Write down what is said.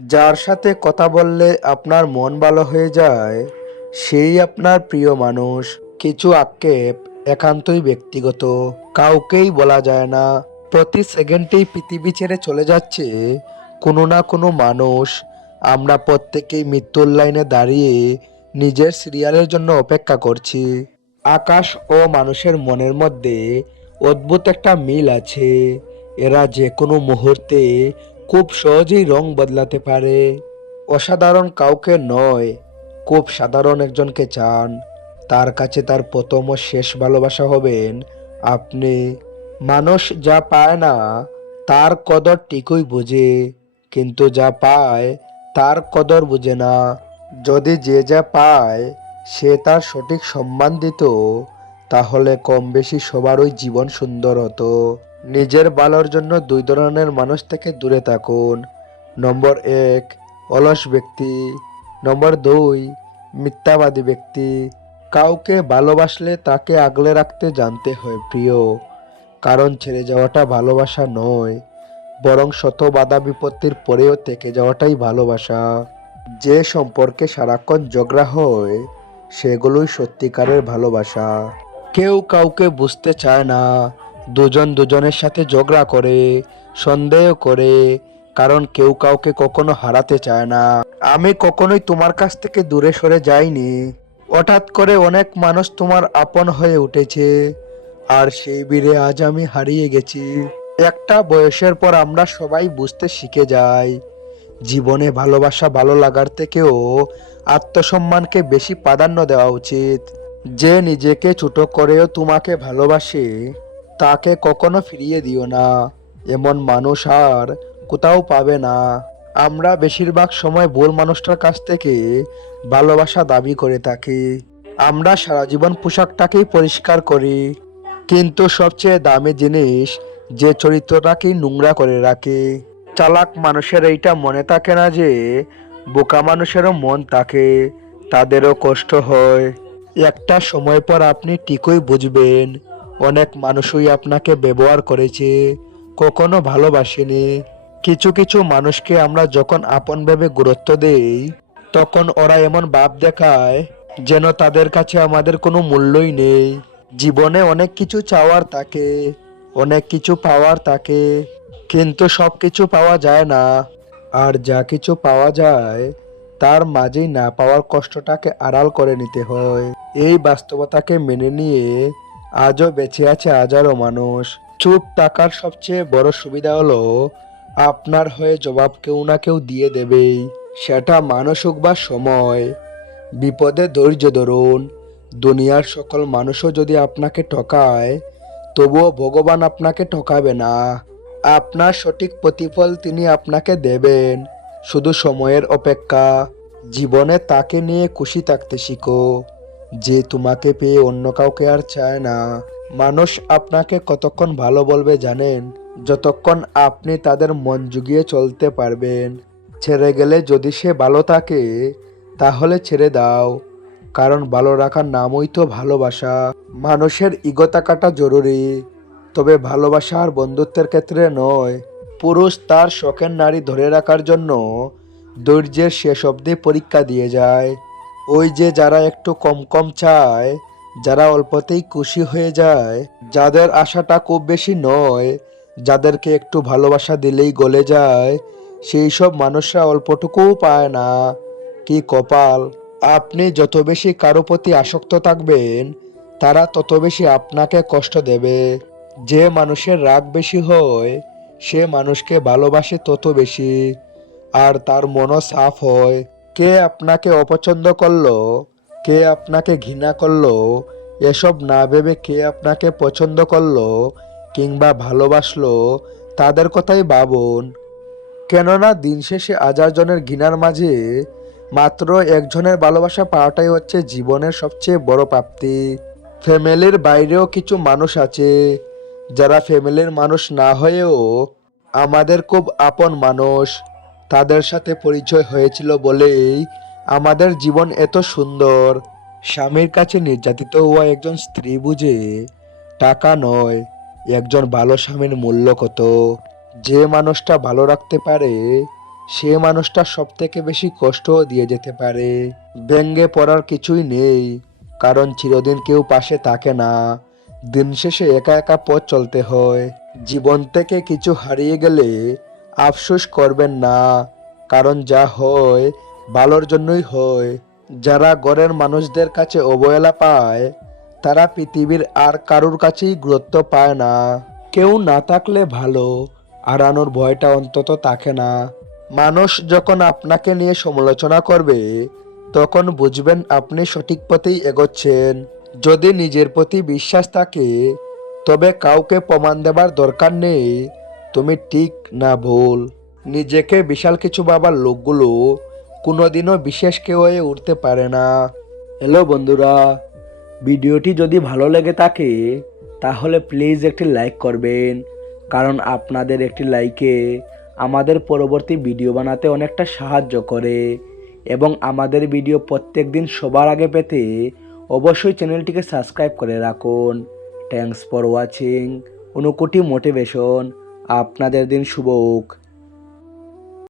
যার সাথে কথা বললে আপনার মন ভালো হয়ে যায়, সেই আপনার প্রিয় মানুষ কিছু আক্ষেপ একান্তই ব্যক্তিগত। কাউকেই বলা যায় না। প্রতি সেকেন্ডেই পৃথিবী ছেড়ে চলে যাচ্ছে কোনো না কোনো মানুষ। আমরা প্রত্যেকেই মৃত্যুর লাইনে দাঁড়িয়ে নিজের সিরিয়ালের জন্য অপেক্ষা করছি। আকাশ ও মানুষের মনের মধ্যে অদ্ভুত একটা মিল আছে। এরা যে কোনো মুহূর্তে খুব সহজেই রং বদলাতে পারে। অসাধারণ কাউকে নয় খুব সাধারণ একজনকে চান। তার কাছে তার প্রথম ও শেষ ভালোবাসা হবেন আপনি। মানুষ যা পায় না, তার কদর ঠিকই বোঝে। কিন্তু যা পায়, তার কদর বোঝে না। যদি যে যা পায়, সে তার সঠিক সম্মান দিত, তাহলে কম বেশি সবারই জীবন সুন্দর হতো। নিজের ভালোর জন্য দুই ধরনের মানুষ থেকে দূরে থাকুন। নম্বর এক, অলস ব্যক্তি। নম্বর দুই, মিথ্যাবাদী ব্যক্তি। কাউকে ভালোবাসলে তাকে আগলে রাখতে জানতে হয় প্রিয়। কারণ ছেড়ে যাওয়াটা ভালোবাসা নয়, বরং শত বাধা বিপত্তির পরেও থেকে যাওয়াটাই ভালোবাসা। যে সম্পর্কে সারাক্ষণ ঝগড়া হয়, সেগুলোই সত্যিকারের ভালোবাসা। কেউ কাউকে বুঝতে চায় না দুজন দুজনের সাথে ঝগড়া করে, সন্দেহ করে, কারণ কেউ কাউকে কখনো হারাতে চায় না। আমি কখনোই তোমার কাছ থেকে দূরে সরে যাইনি। হঠাৎ করে অনেক মানুষ তোমার আপন হয়ে উঠেছে, আর সেই বীরে আজ আমি হারিয়ে গেছি। একটা বয়সের পর আমরা সবাই বুঝতে শিখে যাই, জীবনে ভালোবাসা ভালো লাগার থেকেও আত্মসম্মানকে বেশি প্রাধান্য দেওয়া উচিত। যে নিজেকে ছোট করেও তোমাকে ভালোবাসে তাকে কখনো ফিরিয়ে দিও না। এমন মানুষ আর কোথাও পাবে না। আমরা বেশিরভাগ সময় ভুল মানুষটার কাছ থেকে ভালোবাসা দাবি করে থাকি। আমরা সারা জীবন পোশাকটাকেই পরিষ্কার করি। কিন্তু সবচেয়ে দামি জিনিস যে চরিত্রটাকেই নোংরা করে রাখে। চালাক মানুষের এইটা মনে থাকে না যে, বোকা মানুষেরও মন থাকে। তাদেরও কষ্ট হয়। একটা সময় পর আপনি ঠিকই বুঝবেন অনেক মানুষই আপনাকে ব্যবহার করেছে, কখনো ভালোবাসেনি। কিছু কিছু মানুষকে আমরা যখন আপন ভেবে গুরুত্ব দেই, তখন ওরা এমন ভাব দেখায় যেন তাদের কাছে আমাদের কোনো মূল্যই নেই। জীবনে অনেক কিছু চাওয়ার থাকে, অনেক কিছু পাওয়ার থাকে, কিন্তু সব কিছু পাওয়া যায় না। আর যা কিছু পাওয়া যায়, তার মাঝেই না পাওয়ার কষ্টটাকে আড়াল করে নিতে হয়। এই বাস্তবতাকে মেনে নিয়ে আজও বেঁচে আছে হাজারো মানুষ। চুপ টাকার সবচেয়ে বড় সুবিধা হলো, আপনার হয়ে জবাব কেউ না কেউ দিয়ে দেবেই। সেটা মানুষ হোক বা সময়। বিপদে ধৈর্য ধরুন। দুনিয়ার সকল মানুষও যদি আপনাকে ঠকায়, তবুও ভগবান আপনাকে ঠকাবে না। আপনার সঠিক প্রতিফল তিনি আপনাকে দেবেন। শুধু সময়ের অপেক্ষা। জীবনে তাকে নিয়ে খুশি থাকতে শিখো। যে তোমাকে পেয়ে অন্য কাউকে আর চায় না। মানুষ আপনাকে কতক্ষণ ভালো বলবে জানেন? যতক্ষণ আপনি তাদের মন জুগিয়ে চলতে পারবেন। ছেড়ে গেলে যদি সে ভালো থাকে, তাহলে ছেড়ে দাও। কারণ ভালো রাখার নামই তো ভালোবাসা। মানুষের ইগো থাকাটা জরুরি। তবে ভালোবাসা আর বন্ধুত্বের ক্ষেত্রে নয়। পুরুষ তার শখের নারী ধরে রাখার জন্য ধৈর্যের শেষ অবধি পরীক্ষা দিয়ে যায়। ওই যে যারা একটু কম কম চায়, যারা অল্পতেই খুশি হয়ে যায়, যাদের আশাটা খুব বেশি নয়, যাদেরকে একটু ভালোবাসা দিলেই গলে যায়, সেই সব মানুষরা অল্পটুকুও পায় না। কি কপাল! আপনি যত বেশি কারও প্রতি আসক্ত থাকবেন, তারা তত বেশি আপনাকে কষ্ট দেবে। যে মানুষের রাগ বেশি হয়, সে মানুষকে ভালোবাসে তত বেশি, আর তার মনও সাফ হয়। কে আপনাকে অপছন্দ করল, কে আপনাকে ঘৃণা করল, এসব না ভেবে কে আপনাকে পছন্দ করল কিংবা ভালোবাসলো, তাদের কথাই ভাবুন। কেননা দিন শেষে হাজার জনের ঘৃণার মাঝে মাত্র একজনের ভালোবাসা পাওয়াটাই হচ্ছে জীবনের সবচেয়ে বড় প্রাপ্তি। ফ্যামিলির বাইরেও কিছু মানুষ আছে, যারা ফ্যামিলির মানুষ না হয়েও আমাদের খুব আপন মানুষ। তাদের সাথে পরিচয় হয়েছিল বলেই আমাদের জীবন এত সুন্দর। স্বামীর কাছে নির্যাতিত হওয়া একজন স্ত্রী বুঝে টাকা নয়, একজন ভালো স্বামীর মূল্য কত? যে মানুষটা ভালো রাখতে পারে, সে মানুষটা সব থেকে বেশি কষ্টও দিয়ে যেতে পারে। ব্যঙ্গে পড়ার কিছুই নেই, কারণ চিরদিন কেউ পাশে থাকে না। দিন শেষে একা একা পথ চলতে হয়। জীবন থেকে কিছু হারিয়ে গেলে আফসোস করবেন না, কারণ যা হয় ভালোর জন্যই হয়। যারা ঘরের মানুষদের কাছে অবহেলা পায়, তারা পৃথিবীর আর কারুর কাছেই গুরুত্ব পায় না। কেউ না থাকলে ভালো, হারানোর ভয়টা অন্তত থাকে না। মানুষ যখন আপনাকে নিয়ে সমালোচনা করবে, তখন বুঝবেন আপনি সঠিক পথেই এগোচ্ছেন। যদি নিজের প্রতি বিশ্বাস থাকে, তবে কাউকে প্রমাণ দেবার দরকার নেই। তুমি ঠিক না ভুল। নিজেকে বিশাল কিছু ভাবার লোকগুলো কোনোদিনও বিশেষ কেউ হয়ে উঠতে পারে না। হ্যালো বন্ধুরা, ভিডিওটি যদি ভালো লেগে থাকে, তাহলে প্লিজ একটি লাইক করবেন। কারণ আপনাদের একটি লাইকে আমাদের পরবর্তী ভিডিও বানাতে অনেকটা সাহায্য করে। এবং আমাদের ভিডিও প্রত্যেক দিন সবার আগে পেতে অবশ্যই চ্যানেলটিকে সাবস্ক্রাইব করে রাখুন। থ্যাংকস ফর ওয়াচিং অনুকুটি মোটিভেশন। আপনাদের দিন শুভ হোক।